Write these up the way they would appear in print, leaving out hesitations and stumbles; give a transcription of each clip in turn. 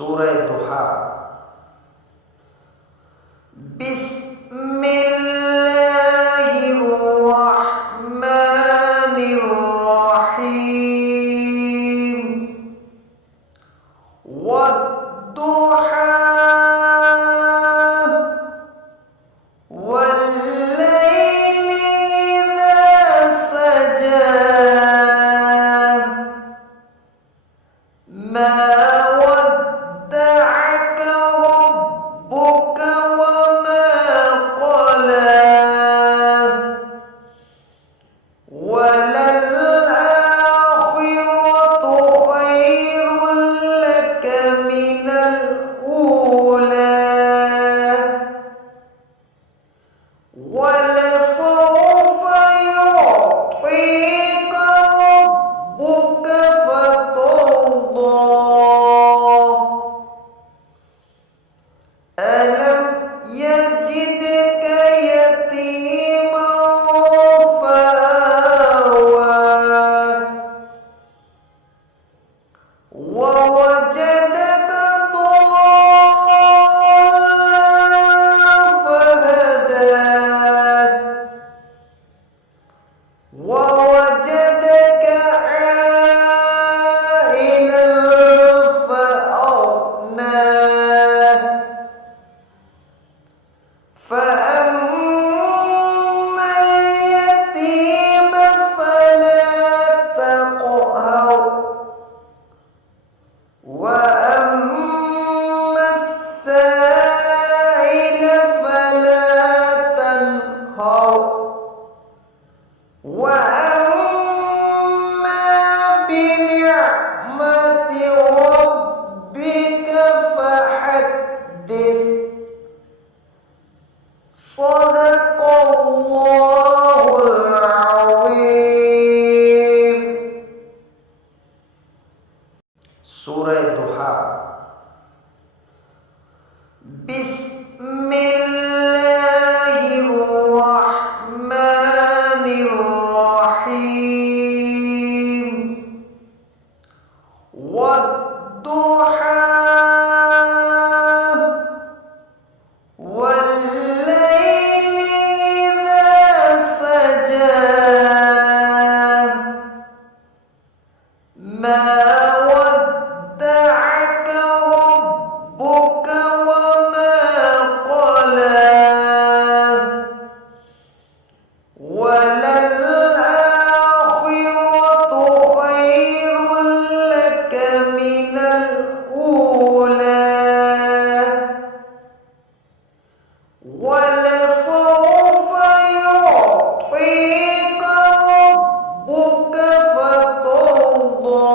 Surah Duha. Bismillahirrahmanirrahim. Wadduha wal-laili idza saja. Ma وَلَسَوْفَ يُعْطِيكَ رَبُّكَ فَتَرْضَىٰ أَلَمْ يَجِدْكَ يَتِيمًا فَآوَىٰ وَوَجَدَكَ ووجدك عائلا فأغنى فأما اليتيم فلا تقهر وأما السائل فلا تنهر وأما بنعمة ربك فحدث. صدق الله العظيم. Surah Duha. Bismillahirrahmanirrahim. Wadduha wal-laili idza saja. Ma wadda'aka rabbuka wa ma qala. وَلَلْآخِرَةُ خَيْرٌ لَكَ مِنَ الْأُولَىٰ وَلَسَوْفَ يُعْطِيكَ رَبُّكَ فَتَرْضَىٰ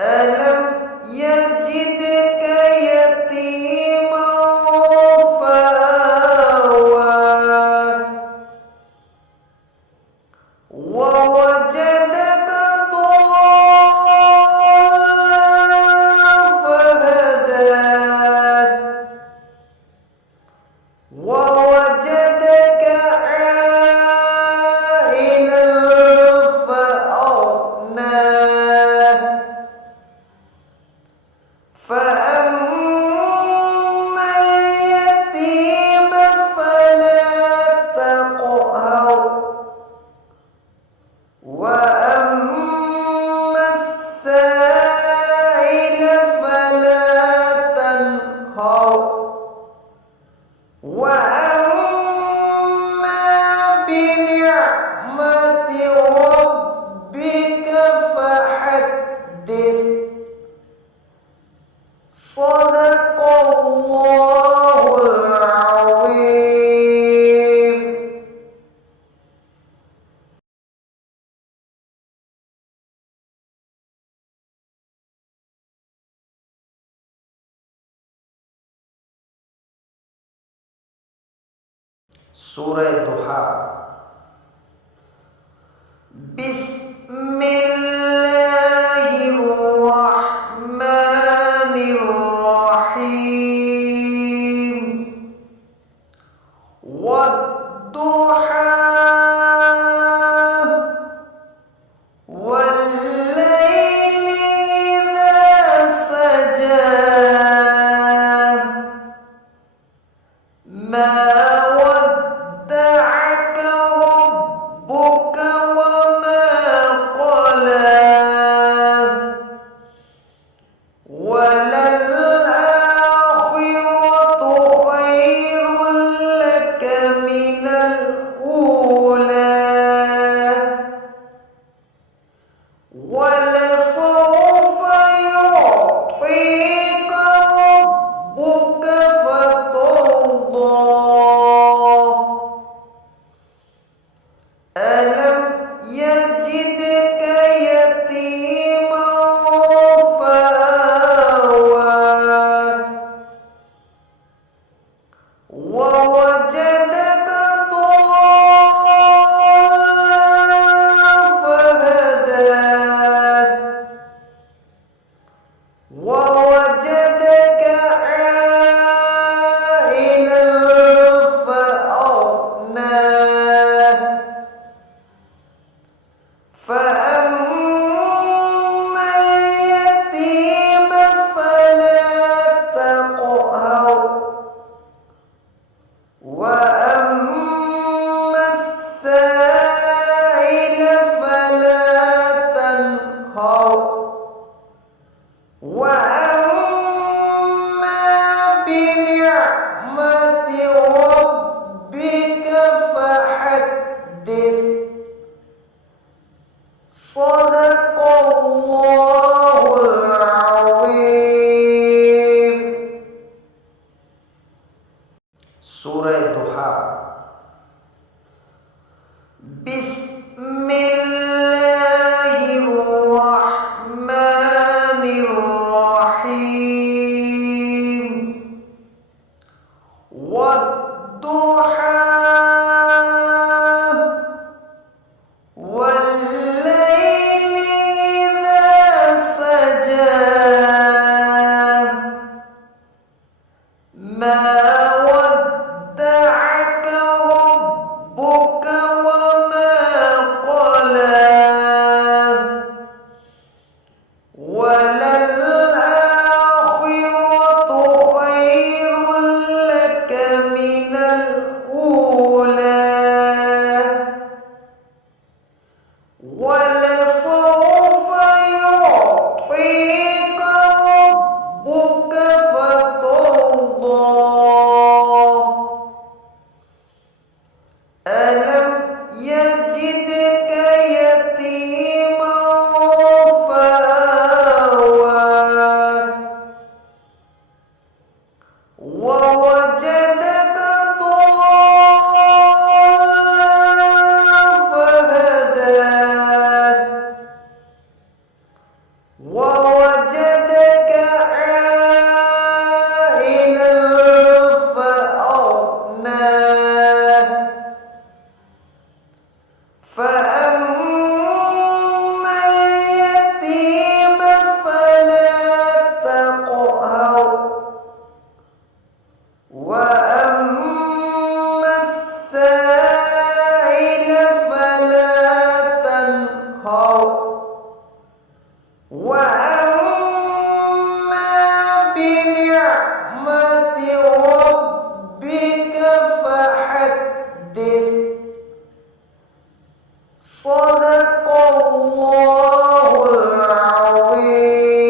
أَلَمْ يَجِدْكَ يَتِيمًا ووجدك ضالا فهدى ووجدك عائلا فأغنى فأما اليتيم فلا تقهر وأما السائل فلا تنهر وأما بنعمة ربك فحدث. صدق الله العظيم. Surah Duha. Bismillahirrahmanirrahim. Wadduha wal-laili وأما بنعمة ربك فحدث. صدق الله العظيم. Surah Duha. Bismillahirrahmanirrahim. Wadduha wal-laili idza saja. Ma وَلَسَوْفَ يُعْطِيكَ رَبُّكَ فَتَرْضَىٰ. أَلَمْ يَجِدْكَ يَتِيمًا فَآوَىٰ وَوَجَدَكَ ضَالًّا فَهَدَىٰ وَوَجَدَكَ عَائِلًا فَأَغْنَىٰ. فَأَمَّا الْيَتِيمَ فَلَا تَقْهَرْ وَأَمَّا السَّائِلَ فَلَا تَنْهَرْ وَأَمَّا بِنِعْمَةِ رَبِّكَ فَحَدِّثْ. صدق الله العظيم.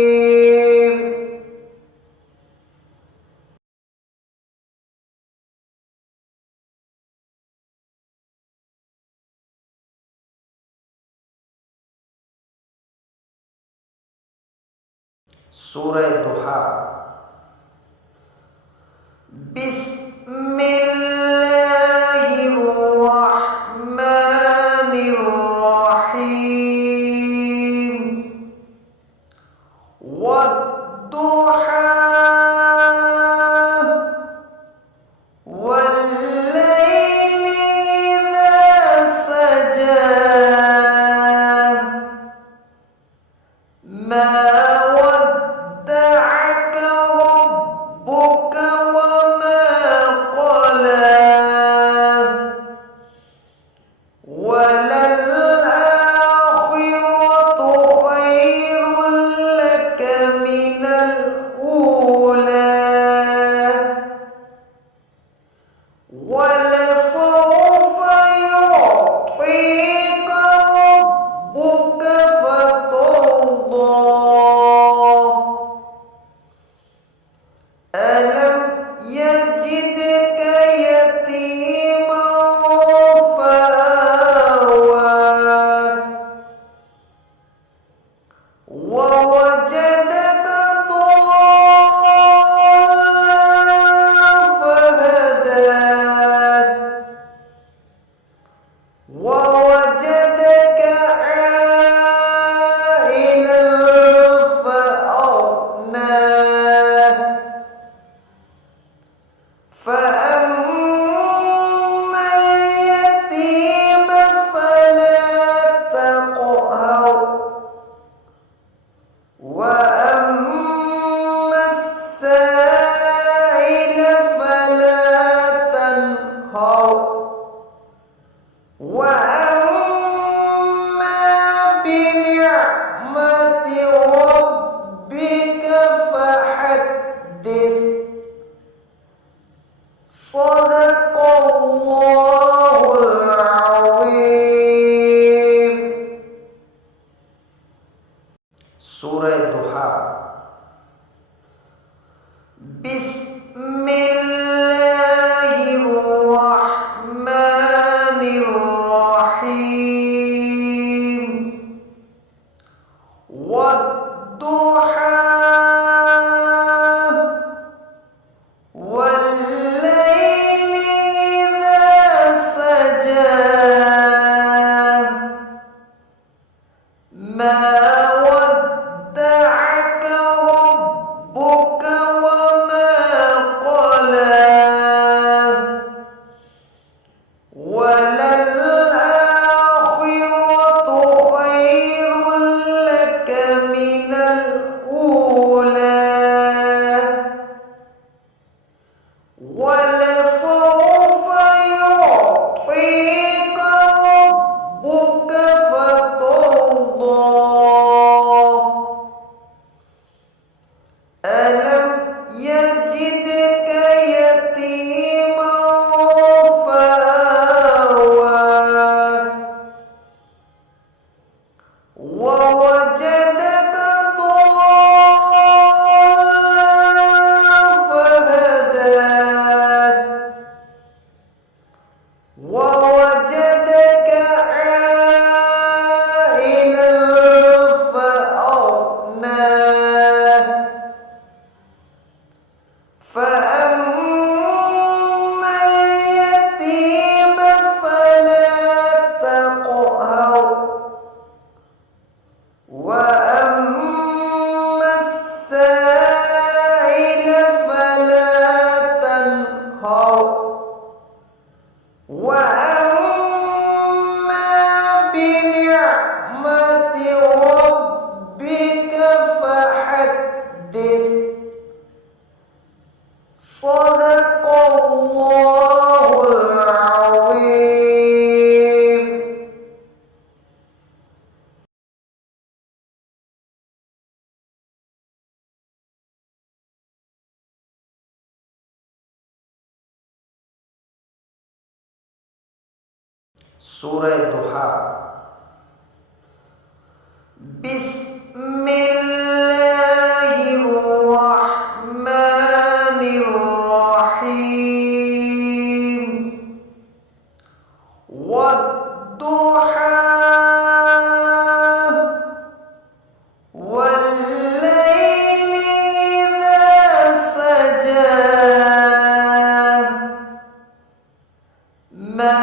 Surah Duha. Bismillahirrahmanirrahim. Wadduha wal-laili idza saja. Ma وَلَسَوْفَ يُعْطِيكَ رَبُّكَ فَتَرْضَىٰ. أَلَمْ يَجِدْكَ يَتِيمًا فَآوَىٰ وَوَجَدَكَ ضَالًّا فَهَدَىٰ وَوَجَدَكَ عَائِلًا فَأَغْنَىٰ. فَأَمَّا الْيَتِيمَ فَلَا تَقْهَرْ وَأَمَّا السَّائِلَ فَلَا تَنْهَرْ وَأَمَّا بِنِعْمَةِ رَبِّكَ فَحَدِّثْ. صدق الله العظيم. Surah Duha. Bismillahirrahmanirrahim. Wadduha wal-laili idza saja. Ma وَلَسَوْفَ يُعْطِيكَ رَبُّكَ فَتَرْضَىٰ أَلَمْ يَجِدْكَ يَتِيمًا فَآوَىٰ وَوَجَدَكَ ضَالًّا فَهَدَىٰ وَوَجَدَكَ عَائِلًا فَأَغْنَىٰ فَأَمَّا الْيَتِيمَ فَلَا تَقْهَرْ وَأَمَّا السَّائِلَ فَلَا تَنْهَرْ وَأَمَّا بِنِعْمَةِ رَبِّكَ فَحَدِّثْ. صدق الله العظيم. Surah Duha. Bismillahirrahmanirrahim. Wadduha wal-laili idza saja. Ma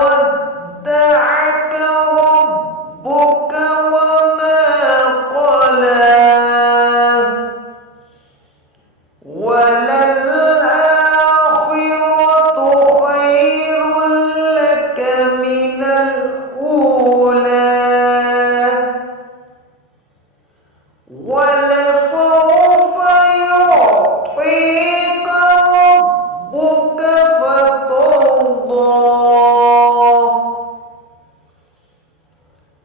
وَدَّعَكَ رَبُّكَ وَمَا قَلَىٰ وَلَلْآخِرَةُ خَيْرٌ لَّكَ مِنَ الْأُولَىٰ وَلَسَوْفَ يُعْطِيكَ رَبُّكَ فَتَرْضَىٰ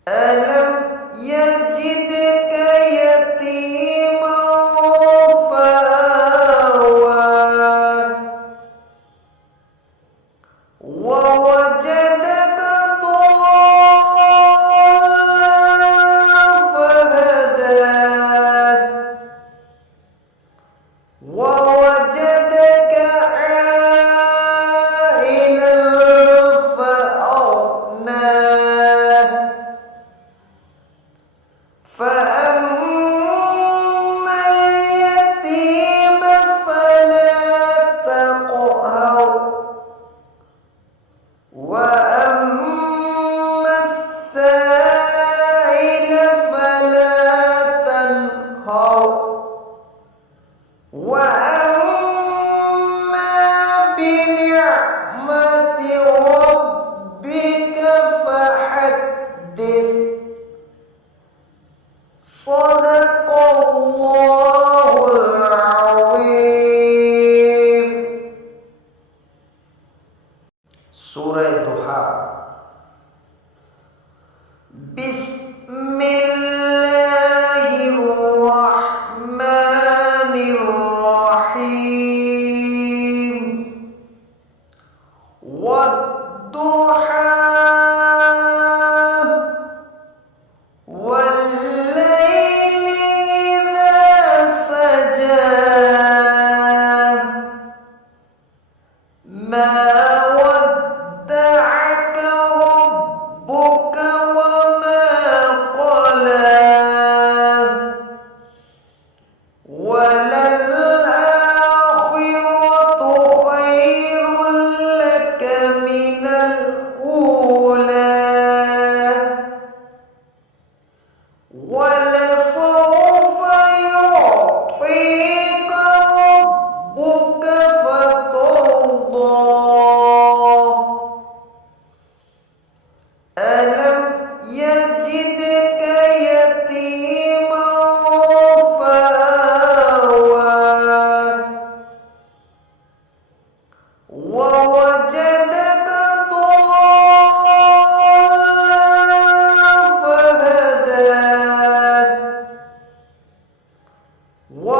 أَلَمْ يَجِدْكَ يَتِيمًا فَآوَىٰ وَوَجَدَكَ ضَالًّا فَهَدَىٰ وَيَجِدْكَ